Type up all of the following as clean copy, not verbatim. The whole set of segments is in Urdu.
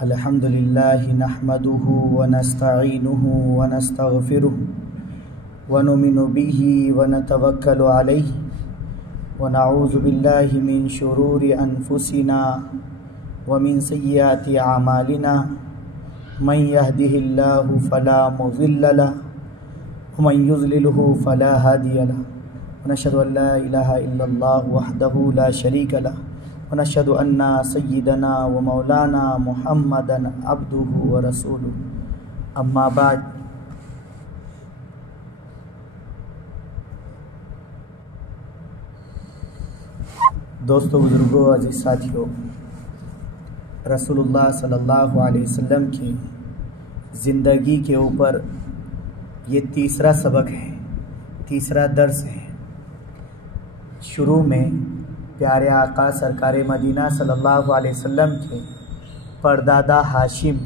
الحمد لله نحمده ونستعينه ونستغفره ونؤمن به ونتوكل عليه ونعوذ بالله من شرور أنفسنا ومن سيئات أعمالنا من يهده الله فلا مضل له ومن يضلله فلا هادي له ونشهد أن لا إله إلا الله وحده لا شريك له ونشهد أن سيدنا ومولانا محمدا عبده ورسوله اما بعد دوستو، بزرگوں، عزیز ساتھیوں، رسول اللہ صلی اللہ علیہ وسلم کی زندگی کے اوپر یہ تیسرا سبق ہے، تیسرا درس ہے۔ شروع میں پیارے آقا سرکار مدینہ صلی اللہ علیہ وسلم کے پردادا ہاشم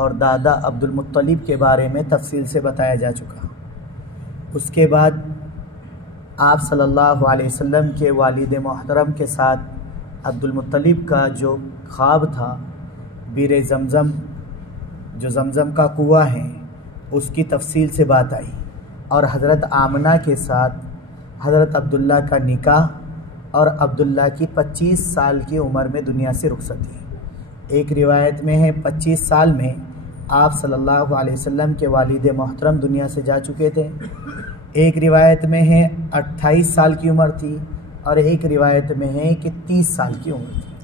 اور دادا عبد المطلب کے بارے میں تفصیل سے بتایا جا چکا۔ اس کے بعد آپ صلی اللہ علیہ وسلم کے والد محترم کے ساتھ عبد المطلب کا جو خواب تھا بیر زمزم، جو زمزم کا کنواں ہے، اس کی تفصیل سے بات آئی، اور حضرت آمنہ کے ساتھ حضرت عبداللہ کا نکاح اور عبداللہ کی 25 سال کی عمر میں دنیا سے رخصتی۔ ایک روایت میں ہے 25 سال میں آپ صلی اللہ علیہ وسلم کے والد محترم دنیا سے جا چکے تھے، ایک روایت میں ہے 28 سال کی عمر تھی، اور ایک روایت میں ہے کہ 30 سال کی عمر تھی۔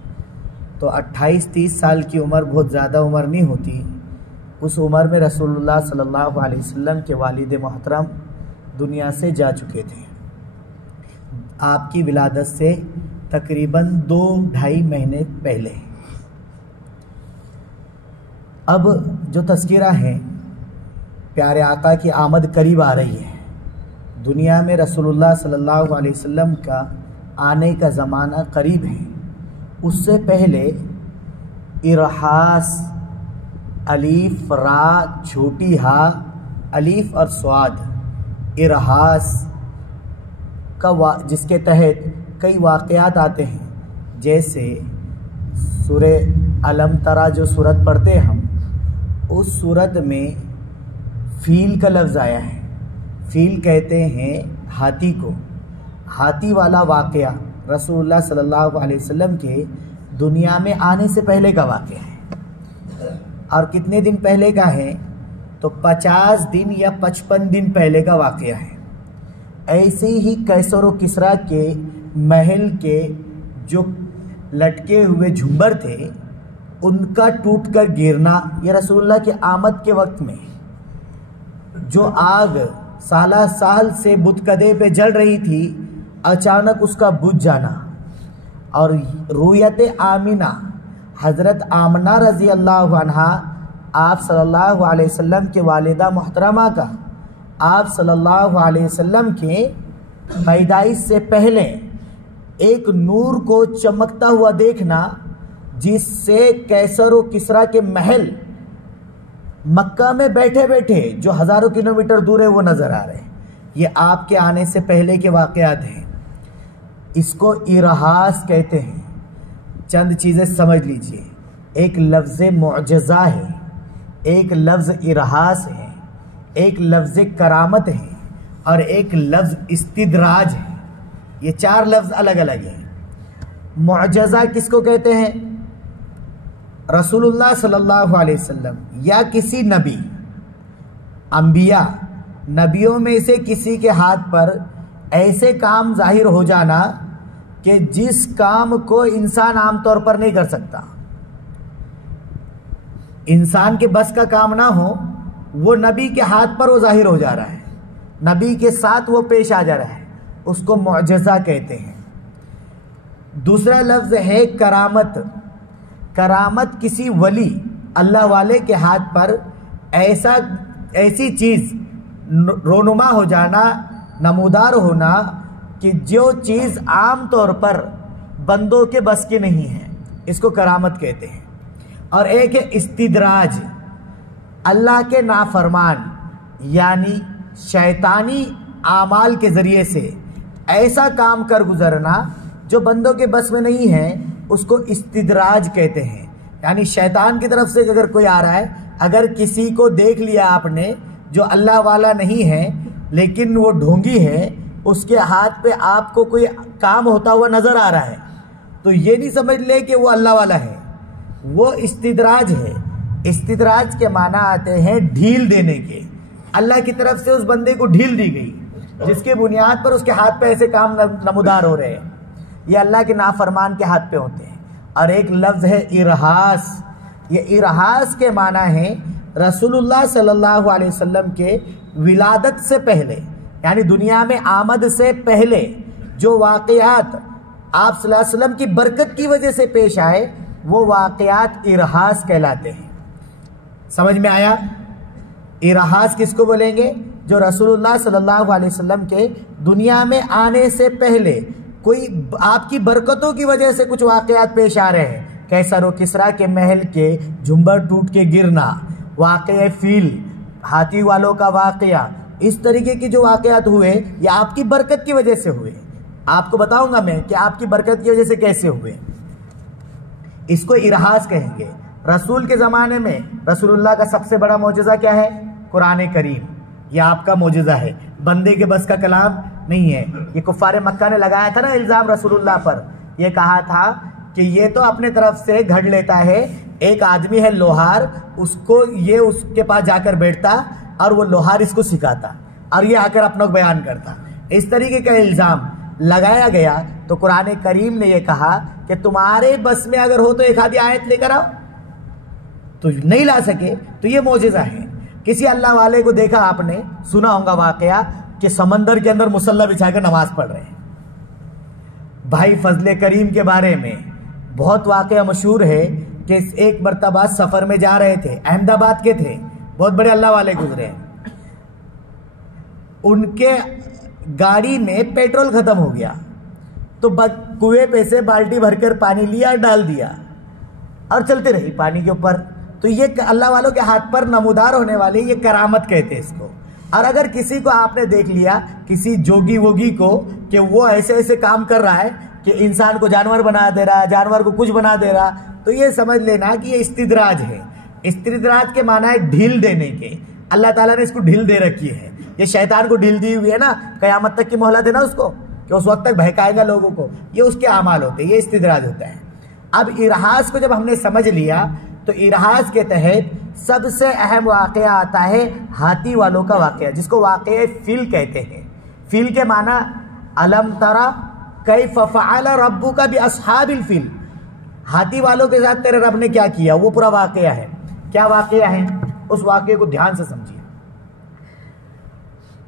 تو 28-30 سال کی عمر بہت زیادہ عمر نہیں ہوتی، اس عمر میں رسول اللہ صلی اللہ علیہ وسلم کے والد محترم دنیا سے جا چکے تھے، آپ کی ولادت سے تقریباً 2-2.5 مہینے پہلے۔ اب جو تذکرہ ہے، پیارے آقا کی آمد قریب آ رہی ہے، دنیا میں رسول اللہ صلی اللہ علیہ وسلم کا آنے کا زمانہ قریب ہے۔ اس سے پہلے ارحاس، الف را چھوٹی ہا الف اور صاد، ارحاس کا جس کے تحت کئی واقعات آتے ہیں، جیسے سورہ علم ترا جو سورت پڑھتے ہم، اس سورت میں فیل کا لفظ آیا ہے۔ فیل کہتے ہیں ہاتھی کو، ہاتھی والا واقعہ رسول اللہ صلی اللہ علیہ وسلم کے دنیا میں آنے سے پہلے کا واقعہ ہے، اور کتنے دن پہلے کا ہے تو 50 دن یا 55 دن پہلے کا واقعہ ہے۔ ایسے ہی کیسر و کسریٰ کے محل کے جو لٹکے ہوئے جھمبر تھے، ان کا ٹوٹ کر گرنا، یہ رسول اللہ کے آمد کے وقت میں جو آگ سالہ سال سے بتکدے پہ جل رہی تھی، اچانک اس کا بجھ جانا، اور رویت آمنہ، حضرت آمنہ رضی اللہ عنہا، آپ صلی اللہ علیہ وسلم کے والدہ محترمہ کا آپ صلی اللہ علیہ وسلم کے پیدائش سے پہلے ایک نور کو چمکتا ہوا دیکھنا، جس سے کیسر و کسریٰ کے محل مکہ میں بیٹھے بیٹھے جو ہزاروں کلومیٹر دور ہے وہ نظر آ رہے ہیں۔ یہ آپ کے آنے سے پہلے کے واقعات ہیں۔ اس کو ارحاس کہتے ہیں۔ چند چیزیں سمجھ لیجئے، ایک لفظ معجزہ ہے، ایک لفظ ارحاس ہے، ایک لفظ کرامت ہے، اور ایک لفظ استدراج ہے۔ یہ 4 لفظ الگ الگ ہیں۔ معجزہ کس کو کہتے ہیں؟ رسول اللہ صلی اللہ علیہ وسلم یا کسی نبی، انبیاء، نبیوں میں سے کسی کے ہاتھ پر ایسے کام ظاہر ہو جانا کہ جس کام کو انسان عام طور پر نہیں کر سکتا، انسان کے بس کا کام نہ ہو، وہ نبی کے ہاتھ پر وہ ظاہر ہو جا رہا ہے، نبی کے ساتھ وہ پیش آ جا رہا ہے، اس کو معجزہ کہتے ہیں۔ دوسرا لفظ ہے کرامت۔ کرامت کسی ولی، اللہ والے کے ہاتھ پر ایسی چیز رونما ہو جانا، نمودار ہونا کہ جو چیز عام طور پر بندوں کے بس کی نہیں ہے، اس کو کرامت کہتے ہیں۔ اور ایک ہے استدراج، اللہ کے نافرمان یعنی شیطانی اعمال کے ذریعے سے ایسا کام کر گزرنا جو بندوں کے بس میں نہیں ہے، اس کو استدراج کہتے ہیں۔ یعنی شیطان کی طرف سے اگر کوئی آ رہا ہے، اگر کسی کو دیکھ لیا آپ نے جو اللہ والا نہیں ہے لیکن وہ ڈھونگی ہے، اس کے ہاتھ پہ آپ کو کوئی کام ہوتا ہوا نظر آ رہا ہے، تو یہ نہیں سمجھ لے کہ وہ اللہ والا ہے، وہ استدراج ہے۔ استدراج کے معنی آتے ہیں ڈھیل دینے کے۔ اللہ کی طرف سے اس بندے کو ڈھیل دی گئی جس کے بنیاد پر اس کے ہاتھ پہ ایسے کام نمودار ہو رہے ہیں، یہ اللہ کے نافرمان کے ہاتھ پہ ہوتے ہیں۔ اور ایک لفظ ہے ارہاس، یہ ارہاس کے معنی ہے رسول اللہ صلی اللہ علیہ وسلم کے ولادت سے پہلے، یعنی دنیا میں آمد سے پہلے جو واقعات آپ صلی اللہ علیہ وسلم کی برکت کی وجہ سے پیش آئے، وہ واقعات ارہاس کہلاتے ہیں۔ سمجھ میں آیا؟ ارہاس کس کو بولیں گے؟ جو رسول اللہ صلی اللہ علیہ وسلم کے دنیا میں آنے سے پہلے کوئی آپ کی برکتوں کی وجہ سے کچھ واقعات پیش آ رہے ہیں، کیسر و کسریٰ کے محل کے جھنبر ٹوٹ کے گرنا، واقعہ فیل، ہاتھی والوں کا واقعہ، اس طریقے کی جو واقعات ہوئے یہ آپ کی برکت کی وجہ سے ہوئے۔ آپ کو بتاؤں گا میں کہ آپ کی برکت کی وجہ سے کیسے ہوئے۔ اس کو ارہاس کہیں گے۔ رسول کے زمانے میں رسول اللہ کا سب سے بڑا معجزہ کیا ہے؟ قرآن کریم، یہ آپ کا معجزہ ہے، بندے کے بس کا کلام نہیں ہے۔ یہ کفار مکہ نے لگایا تھا نا الزام رسول اللہ پر، یہ کہا تھا کہ یہ تو اپنے طرف سے گھڑ لیتا ہے، ایک آدمی ہے لوہار، اس کو یہ اس کے پاس جا کر بیٹھتا اور وہ لوہار اس کو سکھاتا اور یہ آ کر اپنا بیان کرتا، اس طریقے کا الزام لگایا گیا۔ تو قرآن کریم نے یہ کہا کہ تمہارے بس میں اگر ہو تو ایک آدھی آیت لے کر آؤ، تو نہیں لا سکے تو یہ معجزہ ہے۔ کسی اللہ والے کو دیکھا آپ نے، سنا ہوگا واقعہ کہ سمندر کے اندر مصلی بچھا کر نماز پڑھ رہے ہیں۔ بھائی فضل کریم کے بارے میں بہت واقعہ مشہور ہے کہ ایک مرتبہ سفر میں جا رہے تھے، احمد آباد کے تھے، بہت بڑے اللہ والے گزرے، ان کے گاڑی میں پیٹرول ختم ہو گیا تو کنویں پہ سے بالٹی بھر کر پانی لیا، ڈال دیا اور چلتے رہی پانی کے اوپر۔ تو یہ اللہ والوں کے ہاتھ پر نمودار ہونے والی یہ کرامت کہتے ہیں اس کو۔ اور اگر کسی کو آپ نے دیکھ لیا، کسی جوگی ووگی کو، کہ وہ ایسے ایسے کام کر رہا ہے کہ انسان کو جانور بنا دے رہا ہے، جانور کو کچھ بنا دے رہا، تو یہ سمجھ لینا کہ یہ استدراج ہے۔ استدراج کے معنی ہے ڈھیل دینے کے۔ اللہ تعالیٰ نے اس کو ڈھیل دے رکھی ہے، یہ شیطان کو ڈھیل دی ہوئی ہے نا، قیامت تک کی مہلت دینا اس کو کہ اس وقت تک بہکائے گا لوگوں کو، یہ اس کے اعمال ہوتے ہیں، یہ استدراج ہوتا ہے۔ اب ارہاس کو جب ہم نے سمجھ لیا تو ارہاس کے تحت سب سے اہم واقعہ آتا ہے ہاتھی والوں کا واقعہ، جس کو واقعہ فیل کہتے ہیں۔ فیل کے معنی الم ترى کیف فعل ربک باصحاب الفیل، ہاتھی والوں کے ساتھ تیرے رب نے کیا کیا، وہ پورا واقعہ ہے۔ کیا واقعہ ہے؟ اس واقعے کو دھیان سے سمجھیے۔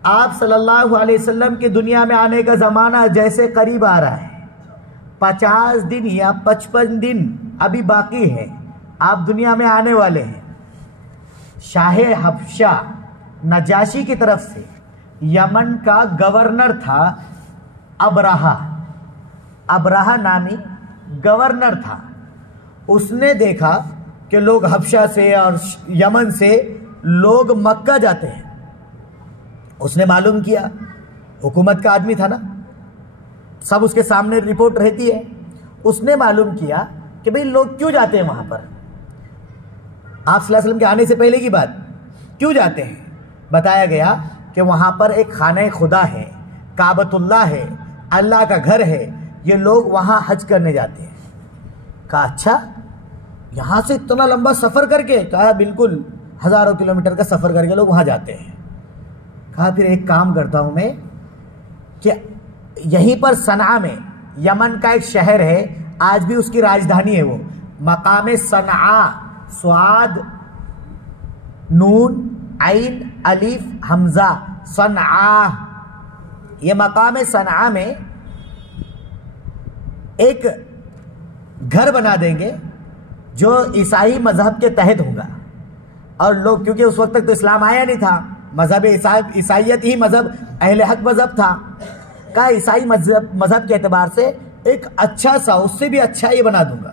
آپ صلی اللہ علیہ وسلم کی دنیا میں آنے کا زمانہ جیسے قریب آ رہا ہے، 50 دن یا 55 دن ابھی باقی ہے، آپ دنیا میں آنے والے ہیں۔ شاہ حبشہ نجاشی کی طرف سے یمن کا گورنر تھا ابرہہ نامی گورنر تھا۔ اس نے دیکھا کہ لوگ حبشہ سے اور یمن سے لوگ مکہ جاتے ہیں۔ اس نے معلوم کیا، حکومت کا آدمی تھا نا، سب اس کے سامنے رپورٹ رہتی ہے۔ اس نے معلوم کیا کہ بھئی لوگ کیوں جاتے ہیں وہاں پر، آپ صلی اللہ علیہ وسلم کے آنے سے پہلے کی بات، کیوں جاتے ہیں؟ بتایا گیا کہ وہاں پر ایک خانہ خدا ہے، کعبۃ اللہ ہے، اللہ کا گھر ہے، یہ لوگ وہاں حج کرنے جاتے ہیں۔ کہا اچھا، یہاں سے اتنا لمبا سفر کر کے؟ کہا بالکل، ہزاروں کلومیٹر کا سفر کر کے لوگ وہاں جاتے ہیں۔ کہا پھر ایک کام کرتا ہوں میں کہ یہیں پر صنعاء میں، یمن کا ایک شہر ہے، آج بھی اس کی راجدھانی ہے، وہ مقام صنعاء، صاد نون عین الف حمزہ صنعاء، یہ مقام صنعاء میں ایک گھر بنا دیں گے جو عیسائی مذہب کے تحت ہوگا۔ اور لوگ، کیونکہ اس وقت تک تو اسلام آیا نہیں تھا، مذہب عیسائیت ہی مذہب اہل حق مذہب تھا۔ کہا عیسائی مذہب کے اعتبار سے ایک اچھا سا، اس سے بھی اچھا یہ بنا دوں گا۔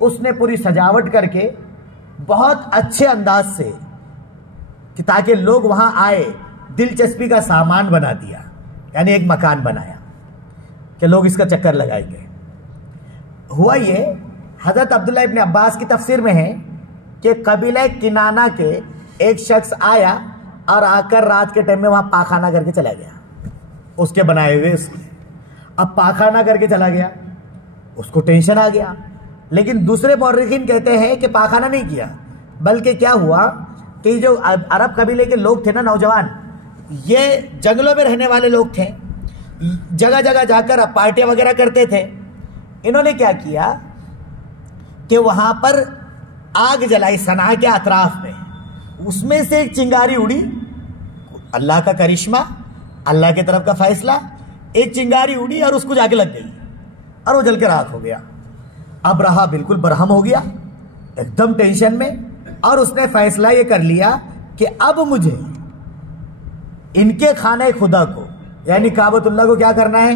اس نے پوری سجاوٹ کر کے بہت اچھے انداز سے کہ تاکہ لوگ وہاں آئے، دلچسپی کا سامان بنا دیا، یعنی ایک مکان بنایا کہ لوگ اس کا چکر لگائیں گے۔ ہوا یہ، حضرت عبداللہ ابن عباس کی تفسیر میں ہے کہ قبیلہ کنانہ کے ایک شخص آیا اور آ کر رات کے ٹائم میں وہاں پاخانہ کر کے چلا گیا، اس کے بنائے ہوئے اس نے اب پاخانہ کر کے چلا گیا، اس کو ٹینشن آ گیا. لیکن دوسرے مورخین کہتے ہیں کہ پاخانہ نہیں کیا، بلکہ کیا ہوا کہ جو عرب قبیلے کے لوگ تھے نا، نوجوان، یہ جنگلوں میں رہنے والے لوگ تھے، جگہ جگہ جا کر پارٹیاں وغیرہ کرتے تھے. انہوں نے کیا کیا کہ وہاں پر آگ جلائی صنعاء کے اطراف میں، اس میں سے ایک چنگاری اڑی، اللہ کا کرشمہ، اللہ کی طرف کا فیصلہ، ایک چنگاری اڑی اور اس کو جا کے لگ گئی اور وہ جل کے راکھ ہو گیا. اب رہا بالکل برہم ہو گیا، ایک دم ٹینشن میں، اور اس نے فیصلہ یہ کر لیا کہ اب مجھے ان کے خانہ خدا کو یعنی کعبۃ اللہ کو کیا کرنا ہے،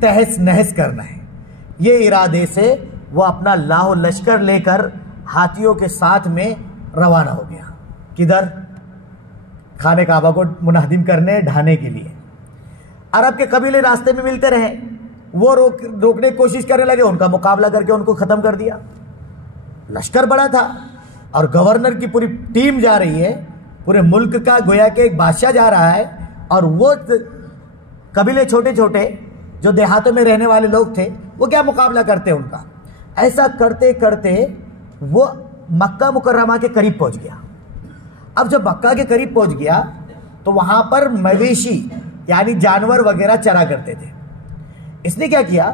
تہس نہس کرنا ہے. یہ ارادے سے وہ اپنا لاہ لشکر لے کر ہاتھیوں کے ساتھ میں روانہ ہو گیا. کدھر؟ خانہ کعبہ کو منہدم کرنے، ڈھانے کے لیے. عرب کے قبیلے راستے میں ملتے رہے، وہ روکنے کی کوشش کرنے لگے، ان کا مقابلہ کر کے ان کو ختم کر دیا. لشکر بڑا تھا اور گورنر کی پوری ٹیم جا رہی ہے، پورے ملک کا گویا کہ ایک بادشاہ جا رہا ہے، اور وہ قبیلے چھوٹے چھوٹے جو دیہاتوں میں رہنے والے لوگ تھے وہ کیا مقابلہ کرتے ان کا. ایسا کرتے کرتے وہ مکہ مکرمہ کے قریب پہنچ گیا. اب جب مکہ کے قریب پہنچ گیا تو وہاں پر مویشی یعنی جانور وغیرہ چرا کرتے تھے. اس نے کیا کیا،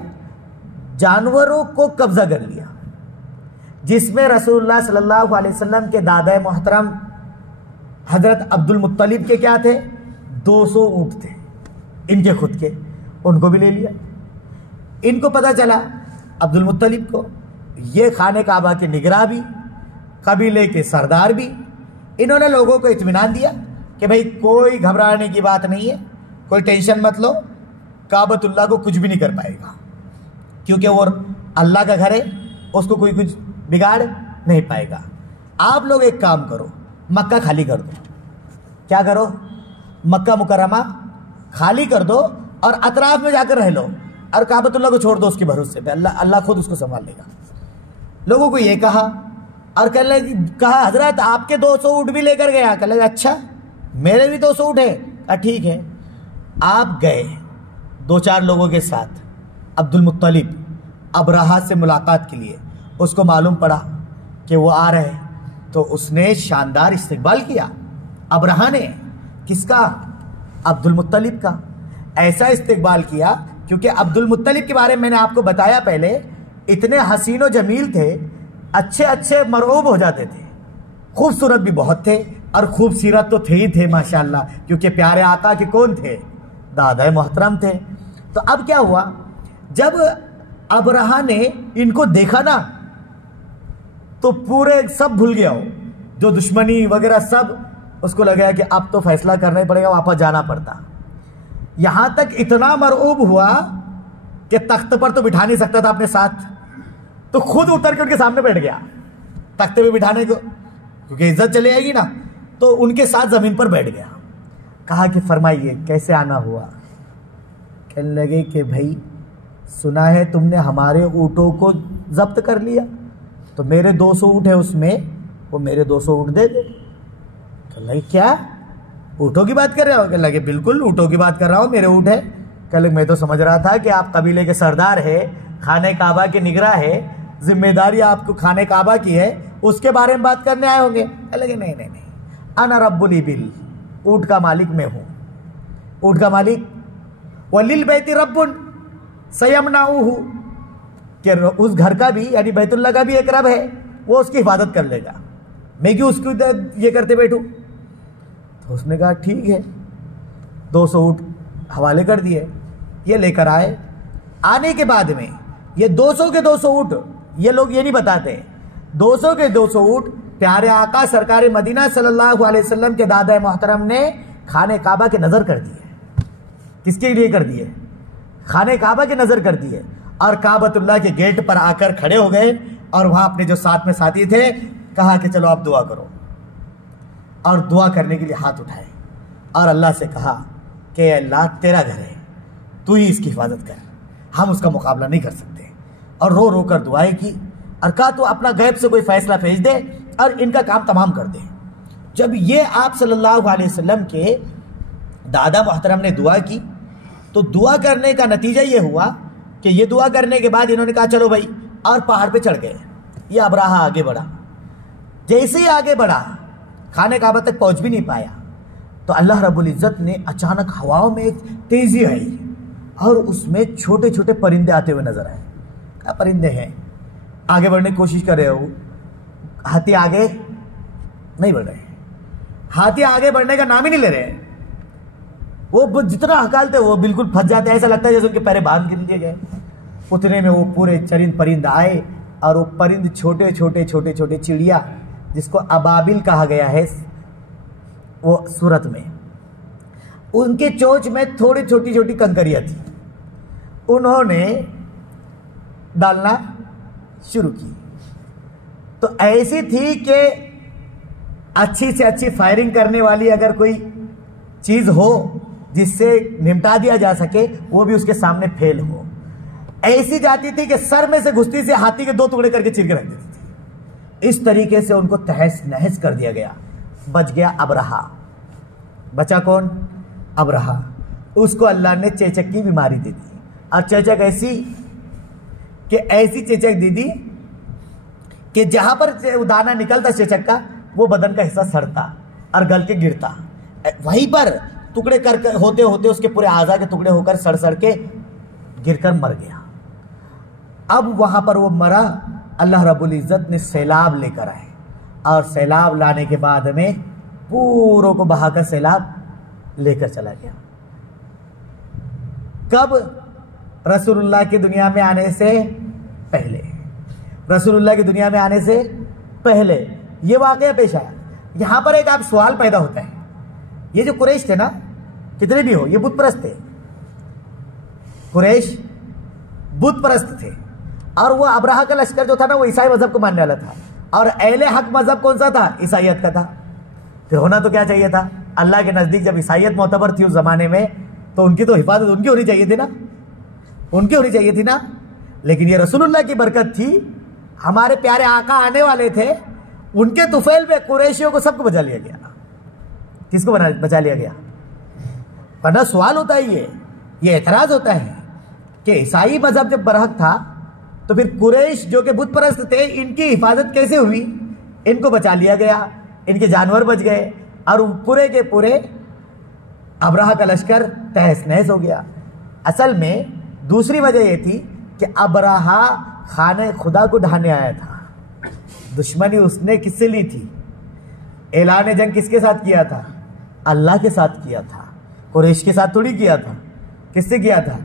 جانوروں کو قبضہ کر لیا، جس میں رسول اللہ صلی اللہ علیہ وسلم کے دادا محترم حضرت عبد المطلب کے کیا تھے، 200 اونٹ تھے ان کے خود کے، ان کو بھی لے لیا. ان کو پتہ چلا عبد المطلب کو، یہ خانہ کعبہ کے نگراں بھی، قبیلے کے سردار بھی. انہوں نے لوگوں کو اطمینان دیا کہ بھئی کوئی گھبرانے کی بات نہیں ہے، کوئی ٹینشن مت لو، کعبۃ اللہ کو کچھ بھی نہیں کر پائے گا، کیونکہ وہ اللہ کا گھر ہے، اس کو کوئی کچھ بگاڑ نہیں پائے گا. آپ لوگ ایک کام کرو، مکہ خالی کر دو. کیا کرو؟ مکہ مکرمہ خالی کر دو اور اطراف میں جا کر رہ لو، اور کعبۃ اللہ کو چھوڑ دو اس کے بھروسے پہ، اللہ خود اس کو سنبھال لے گا. لوگوں کو یہ کہا، اور کہا حضرت آپ کے 200 اونٹ بھی لے کر گیا. کہ لگا اچھا میرے بھی 200 اونٹ ہے. ٹھیک ہے. آپ گئے 2-4 لوگوں کے ساتھ، عبد المطلب ابرہہ سے ملاقات کے لیے. اس کو معلوم پڑا کہ وہ آ رہے، تو اس نے شاندار استقبال کیا. ابرہہ نے کس کا؟ عبد المطلب کا. ایسا استقبال کیا کیونکہ عبد المطلب کے بارے میں نے آپ کو بتایا پہلے، اتنے حسین و جمیل تھے، اچھے اچھے مرعوب ہو جاتے تھے، خوبصورت بھی بہت تھے، اور خوبصورت تو تھے ہی تھے ماشاءاللہ، کیونکہ پیارے آقا کے کون تھے؟ دادا محترم تھے. تو اب کیا ہوا، جب ابرہہ نے ان کو دیکھا نا تو پورے سب بھول گیا ہو، جو دشمنی وغیرہ سب، اس کو لگا کہ اب تو فیصلہ کرنا ہی پڑے گا، واپس جانا پڑتا. یہاں تک اتنا مرعوب ہوا کہ تخت پر تو بٹھا نہیں سکتا تھا اپنے ساتھ، تو خود اتر کے ان کے سامنے بیٹھ گیا تختے پہ بٹھانے کو، کیونکہ عزت چلے جائے گی نا. تو ان کے ساتھ زمین پر بیٹھ گیا. کہا کہ فرمائیے کیسے آنا ہوا. کہنے لگے کہ بھائی سنا ہے تم نے ہمارے اونٹوں کو ضبط کر لیا، تو میرے 200 اونٹ ہیں اس میں، وہ میرے 200 اونٹ دے دے. کہنے لگے کیا اونٹوں کی بات کر رہے ہو؟ کہنے لگے بالکل اونٹوں کی بات کر رہا ہوں، میرے اونٹ ہے. کہنے لگے میں تو سمجھ رہا تھا کہ آپ قبیلے کے سردار ہے، خانہ کعبہ کے نگراں ہے، ذمہ داری آپ کو خانہ کعبہ کی ہے، اس کے بارے میں بات کرنے آئے ہوں گے. کہنے لگے نہیں نہیں نہیں، انا رب الابل، اونٹ کا مالک میں ہوں، اونٹ کا مالک. وَلِلْبَيْتِ رَبٌ سَيَمْنَعُهُ، کہ اس گھر کا بھی یعنی بیت اللہ کا بھی ایک رب ہے، وہ اس کی حفاظت کر لے گا، میں کیوں اس کو یہ کرتے بیٹھوں. تو اس نے کہا ٹھیک ہے. 200 اونٹ حوالے کر دیے. یہ لے کر آئے. آنے کے بعد میں یہ 200 کے 200 اونٹ، یہ لوگ یہ نہیں بتاتے، 200 کے 200 اونٹ پیارے آقا سرکار مدینہ صلی اللہ علیہ وسلم کے دادا محترم نے خانہ کعبہ کے نظر کر دیے. کس کے لیے کر دیے؟ خانہ کعبہ کے نظر کر دیے. اور کعبۃ اللہ کے گیٹ پر آ کر کھڑے ہو گئے، اور وہاں اپنے جو ساتھ میں ساتھی تھے کہا کہ چلو آپ دعا کرو. اور دعا کرنے کے لیے ہاتھ اٹھائے اور اللہ سے کہا کہ اللہ تیرا گھر ہے، تو ہی اس کی حفاظت کر، ہم اس کا مقابلہ نہیں کر سکتے. اور رو رو کر دعائیں کی. اور کہا تو اپنا غیب سے کوئی فیصلہ بھیج دے اور ان کا کام تمام کر دے۔ جب یہ آپ صلی اللہ علیہ وسلم کے دادا محترم نے دعا کی تو دعا کرنے کا نتیجہ یہ ہوا کہ یہ دعا کرنے کے بعد انہوں نے کہا چلو بھائی، اور پہاڑ پہ چڑھ گئے۔ یہ ابراہہ آگے بڑھا، جیسے ہی آگے بڑھا خانہ کعبہ تک پہنچ بھی نہیں پایا تو اللہ رب العزت نے اچانک ہواؤں میں ایک تیزی آئی اور اس میں چھوٹے چھوٹے پرندے آتے ہوئے نظر آئے۔ کہا پرندے ہیں، آگے بڑھنے کی کوشش کر رہے ہو، ہاتھی آگے نہیں بڑھ رہے، ہاتھی آگے بڑھنے کا نام ہی نہیں لے رہے، وہ جتنا ہکالتے وہ بالکل پھنس جاتے، ایسا لگتا ہے جیسے ان کے پیرے باندھ گر دیے گئے۔ اتنے میں وہ پورے چرند پرند آئے اور وہ پرند چھوٹے چھوٹے چھوٹے چھوٹے چڑیا جس کو ابابل کہا گیا ہے وہ صورت میں، ان کے چونچ میں تھوڑی چھوٹی چھوٹی کنکریاں تھی، انہوں نے ڈالنا شروع کی۔ تو ایسی تھی کہ اچھی سے اچھی فائرنگ کرنے والی اگر کوئی چیز ہو جس سے نمٹا دیا جا سکے وہ بھی اس کے سامنے پھیل ہو، ایسی جاتی تھی کہ سر میں سے گھستی سے ہاتھی کے 2 ٹکڑے کر کے چیر کے رکھ دیتی تھی۔ اس طریقے سے ان کو تہس نہس کر دیا گیا۔ بچ گیا ابراہہ۔ بچا کون؟ ابراہہ۔ اس کو اللہ نے چیچک کی بیماری دے دی، اور چیچک ایسی چیچک دے دی کہ جہاں پر دانا نکلتا چیچک کا وہ بدن کا حصہ سڑتا اور گل کے گرتا، وہیں پر ٹکڑے کر ہوتے ہوتے اس کے پورے اعضاء کے ٹکڑے ہو کر سڑ کے گر کر مر گیا۔ اب وہاں پر وہ مرا، اللہ رب العزت نے سیلاب لے کر آئے، اور سیلاب لانے کے بعد میں پوروں کو بہا کر سیلاب لے کر چلا گیا۔ کب؟ رسول اللہ کی دنیا میں آنے سے پہلے، رسول اللہ کی دنیا میں آنے سے پہلے یہ واقعہ پیش آیا۔ یہاں پر ایک آپ سوال پیدا ہوتا ہے، یہ جو قریش تھے نا، کتنے بھی ہو، یہ بت پرست تھے، قریش بت پرست تھے، اور وہ ابراہہ کا لشکر جو تھا نا وہ عیسائی مذہب کو ماننے والا تھا، اور اہل حق مذہب کون سا تھا؟ عیسائیت کا تھا۔ پھر ہونا تو کیا چاہیے تھا؟ اللہ کے نزدیک جب عیسائیت معتبر تھی اس زمانے میں تو ان کی تو حفاظت ان کی ہونی چاہیے تھی نا، ان کی ہونی چاہیے تھی نا۔ لیکن یہ رسول اللہ کی برکت تھی، ہمارے پیارے آقا آنے والے تھے، ان کے طفیل پہ قریشیوں کو سب کو بچا لیا گیا۔ کس کو بچا لیا گیا؟ ورنہ سوال ہوتا ہے، یہ اعتراض ہوتا ہے کہ عیسائی مذہب جب برحق تھا تو پھر قریش جو کہ بت پرست تھے ان کی حفاظت کیسے ہوئی؟ ان کو بچا لیا گیا، ان کے جانور بچ گئے، اور پورے کے پورے ابراہہ کا لشکر تہس نہس ہو گیا۔ اصل میں دوسری وجہ یہ تھی کہ ابراہہ خانہ خدا کو ڈھانے آیا تھا، دشمنی اس نے کس سے لی تھی؟ اعلان جنگ کس کے ساتھ کیا تھا؟ اللہ کے ساتھ کیا تھا، قریش کے ساتھ تھوڑی کیا تھا۔ کس سے کیا تھا؟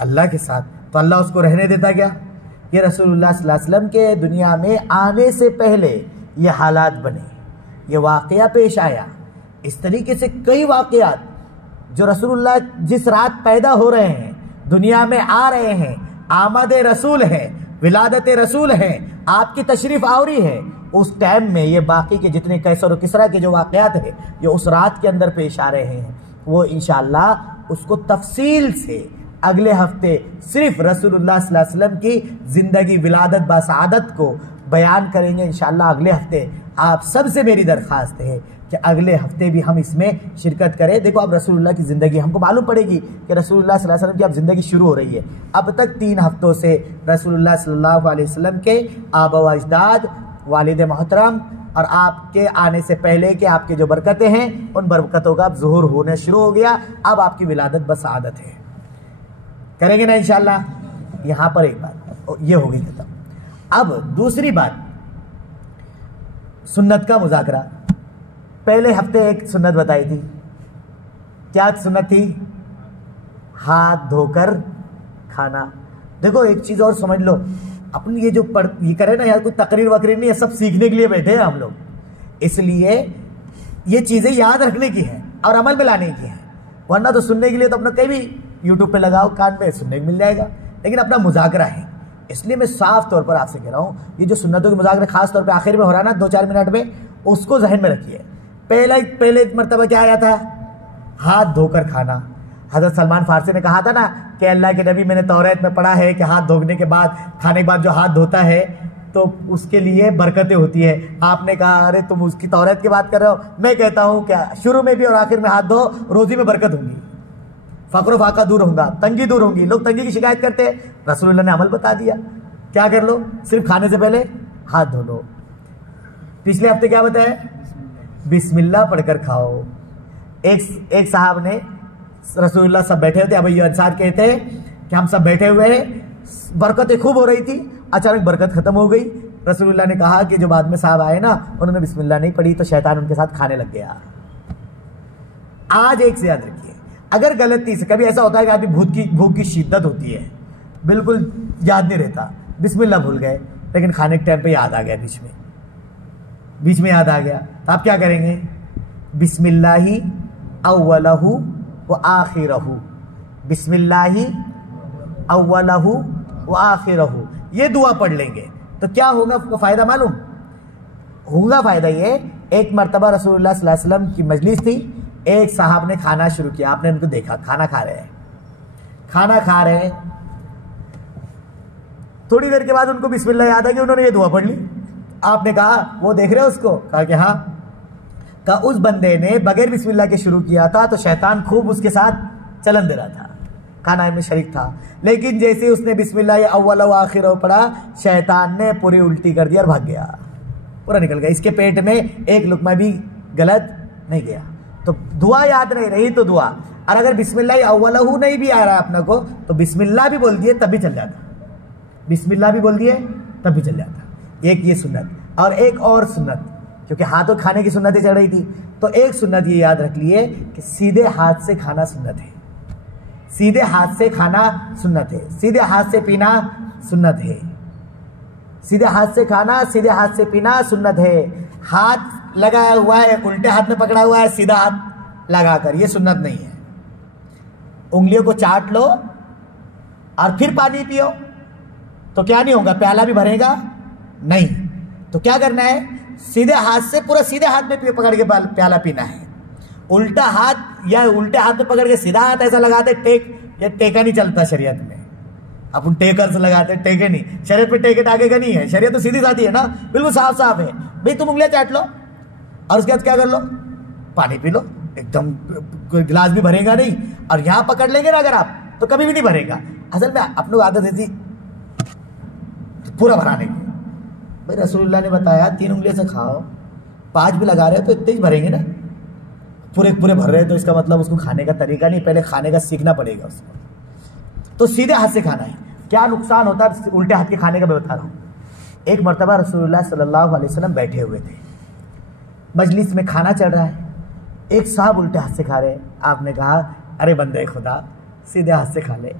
اللہ کے ساتھ۔ تو اللہ اس کو رہنے دیتا کیا؟ یہ رسول اللہ صلی اللہ علیہ وسلم کے دنیا میں آنے سے پہلے یہ حالات بنے، یہ واقعہ پیش آیا۔ اس طریقے سے کئی واقعات جو رسول اللہ جس رات پیدا ہو رہے ہیں، دنیا میں آ رہے ہیں، آمد رسول ہے، ولادت رسول ہے، آپ کی تشریف آوری ہے، اس ٹائم میں یہ باقی کے جتنے کیسر و کسرا کے جو واقعات ہیں یہ اس رات کے اندر پیش آ رہے ہیں، وہ انشاءاللہ اس کو تفصیل سے اگلے ہفتے صرف رسول اللہ صلی اللہ علیہ وسلم کی زندگی ولادت بسعادت کو بیان کریں گے انشاءاللہ اگلے ہفتے۔ آپ سب سے میری درخواست ہے کہ اگلے ہفتے بھی ہم اس میں شرکت کریں۔ دیکھو اب رسول اللہ کی زندگی ہم کو معلوم پڑے گی کہ رسول اللہ صلی اللہ علیہ وسلم کی اب زندگی شروع ہو رہی ہے۔ اب تک 3 ہفتوں سے رسول اللہ صلی اللہ علیہ وسلم کے آبا و اجداد، والد محترم اور آپ کے آنے سے پہلے کے آپ کے جو برکتیں ہیں ان برکتوں کا اب ظہور ہونا شروع ہو گیا۔ اب آپ کی ولادت بسعادت ہے، کریں گے نا انشاءاللہ۔ یہاں پر ایک بات یہ ہو گئی ختم۔ اب دوسری بات، سنت کا مذاکرہ۔ پہلے ہفتے ایک سنت بتائی تھی، کیا سنت تھی؟ ہاتھ دھو کر کھانا۔ دیکھو ایک چیز اور سمجھ لو، اپنی یہ جو یہ کرے نا یار، کوئی تقریر وقریر نہیں ہے، سب سیکھنے کے لیے بیٹھے ہیں ہم لوگ، اس لیے یہ چیزیں یاد رکھنے کی ہیں اور عمل میں لانے کی ہیں۔ ورنہ تو سننے کے لیے تو اپنا کہیں بھی یوٹیوب پہ لگاؤ، کان پہ سننے کو مل جائے گا، لیکن اپنا مذاکرہ ہے۔ اس لیے میں صاف طور پر آپ سے کہہ رہا ہوں، یہ جو سنتوں کے مذاکرہ خاص طور پہ آخر میں ہو رہا ہے نا 2-4 منٹ میں، اس کو ذہن میں رکھیے۔ پہلے مرتبہ کیا آیا تھا؟ ہاتھ دھو کر کھانا۔ حضرت سلمان فارسی نے کہا تھا نا کہ اللہ کے نبی میں نے توریت میں پڑھا ہے کہ ہاتھ دھونے کے بعد، کھانے کے بعد جو ہاتھ دھوتا ہے تو اس کے لیے برکتیں ہوتی ہیں. آپ نے کہا ارے تم اس کی توریت کی بات کر رہے ہو, میں کہتا ہوں کہ شروع میں بھی اور آخر میں ہاتھ دھو, روزی میں برکت ہوں گی, فقر و فاقہ دور ہوگا, تنگی دور ہوگی. لوگ تنگی کی شکایت کرتے ہیں, رسول اللہ نے عمل بتا دیا, کیا کر لو, صرف کھانے سے پہلے ہاتھ دھو لو. پچھلے ہفتے کیا بتایا, بسم اللہ پڑھ کر کھاؤ. ایک صاحب نے, رسول اللہ سب بیٹھے ہوتے, ابو ایوب انصاری کہتے ہیں کہ ہم سب بیٹھے ہوئے ہیں, برکتیں خوب ہو رہی تھی, اچانک برکت ختم ہو گئی. رسول اللہ نے کہا کہ جو بعد میں صاحب آئے نا, انہوں نے بسم اللہ نہیں پڑھی تو شیطان ان کے ساتھ کھانے لگ گیا. آج ایک سے یاد رکھیے, اگر غلطی سے کبھی ایسا ہوتا ہے کہ آدمی بھوک کی شدت ہوتی ہے, بالکل یاد نہیں رہتا, بسم اللہ بھول گئے, لیکن کھانے کے ٹائم پہ یاد آ گیا, بیچ میں یاد آ گیا, تو آپ کیا کریں گے, بسم اللہ اولہ و آخرہ, بسم اللہ اولہ و آخرہ, یہ دعا پڑھ لیں گے تو کیا ہوگا فائدہ معلوم ہوگا. فائدہ یہ, ایک مرتبہ رسول اللہ صلی اللہ علیہ وسلم کی مجلس تھی, ایک صاحب نے کھانا شروع کیا, آپ نے ان کو دیکھا کھانا کھا رہے ہیں, تھوڑی دیر کے بعد ان کو بسم اللہ یاد آ گئی, انہوں نے یہ دعا پڑھ لی. آپ نے کہا وہ دیکھ رہے اس کو, کہا کہ ہاں. کہا اس بندے نے بغیر بسم اللہ کے شروع کیا تھا تو شیطان خوب اس کے ساتھ چلن دے رہا تھا, کھانا میں شریک تھا, لیکن جیسے اس نے بسم اللہ اول و آخر پڑھا, شیطان نے پوری الٹی کر دیا اور بھاگ گیا, پورا نکل گیا. اس کے پیٹ میں ایک لقمہ بھی غلط نہیں گیا. تو دعا یاد نہیں رہی تو دعا, اور اگر بسم اللہ اولہ نہیں بھی آ رہا اپنا کو تو بسم اللہ بھی بول دیے تب بھی چل جاتا, بسم اللہ بھی بول دیے تب بھی چل جاتا. ایک یہ سنت, اور ایک اور سنت, کیونکہ ہاتھوں کھانے کی سنتیں چل رہی تھی, تو ایک سنت یہ یاد رکھ لیے کہ سیدھے ہاتھ سے کھانا سنت ہے, سیدھے ہاتھ سے کھانا سنت ہے, سیدھے ہاتھ سے پینا سنت ہے, سیدھے ہاتھ سے کھانا سیدھے ہاتھ سے پینا سنت ہے. ہاتھ لگایا ہوا ہے, الٹے ہاتھ میں پکڑا ہوا ہے, سیدھا ہاتھ لگا کر, یہ سنت نہیں ہے. انگلیوں کو چاٹ لو اور پھر پانی پیو تو کیا نہیں ہوگا, پیالہ بھی بھرے گا نہیں. تو کیا کرنا ہے, سیدھے ہاتھ سے پورا سیدھے ہاتھ میں پکڑ کے پیالہ پینا ہے. الٹا ہاتھ یا الٹے ہاتھ میں پکڑ کے سیدھا ہاتھ ایسا لگاتے, یہ ٹیکا نہیں چلتا شریعت میں. اپن ٹیکر سے لگاتے, ٹیکے نہیں, شریعت پہ ٹیکے ٹاکے کا نہیں ہے, شریعت تو سیدھی سادھی ہے نا, بالکل صاف صاف ہے. بھئی تم انگلیاں چاٹ لو اور اس کے بعد کیا کر لو, پانی پی لو, ایک دم کوئی گلاس بھی بھرے گا نہیں. اور یہاں پکڑ لیں گے نا اگر آپ تو کبھی بھی نہیں بھرے گا. اصل میں اپنی عادت ایسی پورا بھرانے کی. بھائی رسول اللہ نے بتایا 3 انگلیاں سے کھاؤ, 5 بھی لگا رہے ہو تو اتنے ہی بھریں گے نا, پورے بھر رہے ہیں تو اس کا مطلب اس کو کھانے کا طریقہ نہیں, پہلے کھانے کا سیکھنا پڑے گا اس کو. تو سیدھے ہاتھ سے کھانا ہے. کیا نقصان ہوتا ہے الٹے ہاتھ کے کھانے کا, میں بتا رہا ہوں. ایک مرتبہ رسول اللہ صلی اللہ علیہ وسلم بیٹھے ہوئے تھے, مجلس میں کھانا چل رہا ہے, ایک صاحب الٹے ہاتھ سے کھا رہے. آپ نے کہا ارے بندے خدا سیدھے ہاتھ سے کھا لے,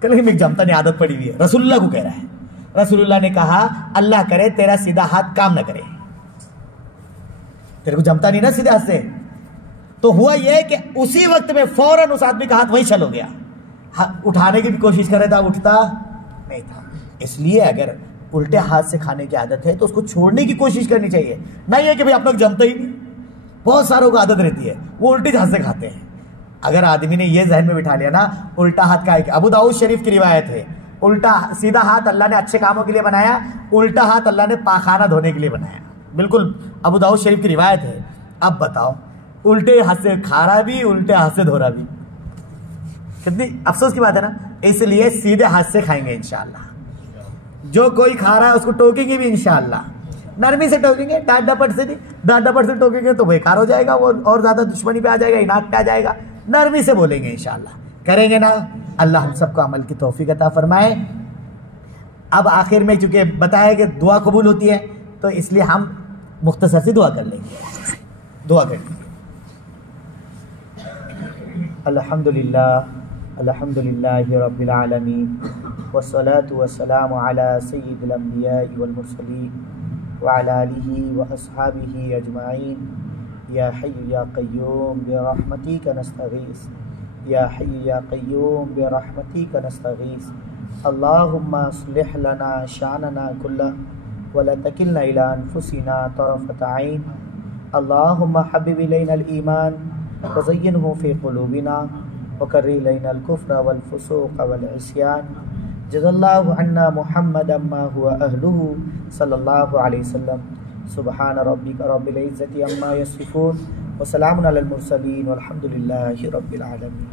کل میں جمتا نہیں عادت پڑی ہوئی ہے, رسول اللہ کو کہہ رہا ہے. رسول اللہ نے کہا اللہ کرے تیرا سیدھا ہاتھ کام نہ کرے, تیرے کو جمتا نہیں نا سیدھے ہاتھ سے. تو ہوا یہ کہ اسی وقت میں فوراً اس آدمی کا ہاتھ وہیں چل ہو گیا. اٹھانے کی بھی کوشش کر رہا تھا, اٹھتا نہیں تھا. اس لیے اگر الٹے ہاتھ سے کھانے کی عادت ہے تو اس کو چھوڑنے کی کوشش کرنی چاہیے. نہیں ہے کہ بھئی اپنا جمتا ہی نہیں, بہت ساروں کو عادت رہتی ہے وہ الٹے ہاتھ سے کھاتے ہیں. اگر آدمی نے یہ ذہن میں بٹھا لیا نا الٹا ہاتھ کا ہے, ابو داؤد شریف کی روایت ہے, الٹا سیدھا ہاتھ اللہ نے اچھے کاموں کے لیے بنایا, الٹا ہاتھ اللہ نے پاخانہ دھونے کے لیے بنایا. بالکل ابو داؤد شریف کی روایت ہے. اب بتاؤ الٹے ہاتھ سے کھا رہا بھی, الٹے ہاتھ سے دھو رہا بھی, کتنی افسوس کی بات ہے نا. اس لیے سیدھے ہاتھ سے کھائیں گے انشاءاللہ. جو کوئی کھا رہا ہے اس کو ٹوکیں گے بھی انشاءاللہ, نرمی سے ٹوکیں گے, ڈانٹ ڈپٹ سے نہیں. ڈانٹ ڈپٹ سے ٹوکیں گے تو بیکار ہو جائے گا, وہ اور زیادہ دشمنی پہ آ جائے گا, اناد پہ آ جائے گا. نرمی سے بولیں گے انشاءاللہ, کریں گے نا. اللہ ہم سب کو عمل کی توفیق عطا فرمائے. اب آخر میں چونکہ بتایا کہ دعا قبول ہوتی ہے تو اس لیے ہم مختصر سی دعا کر لیں گے. دعا کر لیں گے. الحمدللہ رب العالمین والصلاة والسلام علی سید الانبیاء والمرسلین وعلی آلہ واصحابہ اجمعین. یا حی یا قیوم برحمتک نستغیث, یا حی یا قیوم برحمتک نستغیث. اللہم اصلح لنا شاننا کلہ ولا تکلنا الی انفسنا طرفۃ عین. اللہم حبب الینا الایمان وزینہ فی قلوبنا وکرہ الینا الکفر والفسوق والعصیان جزا اللہ عنا محمد ما هو اہلہ صلی اللہ علیہ وسلم. سبحان ربک رب العزت عما یصفون وسلام علی المرسلین والحمد للہ رب العالمین.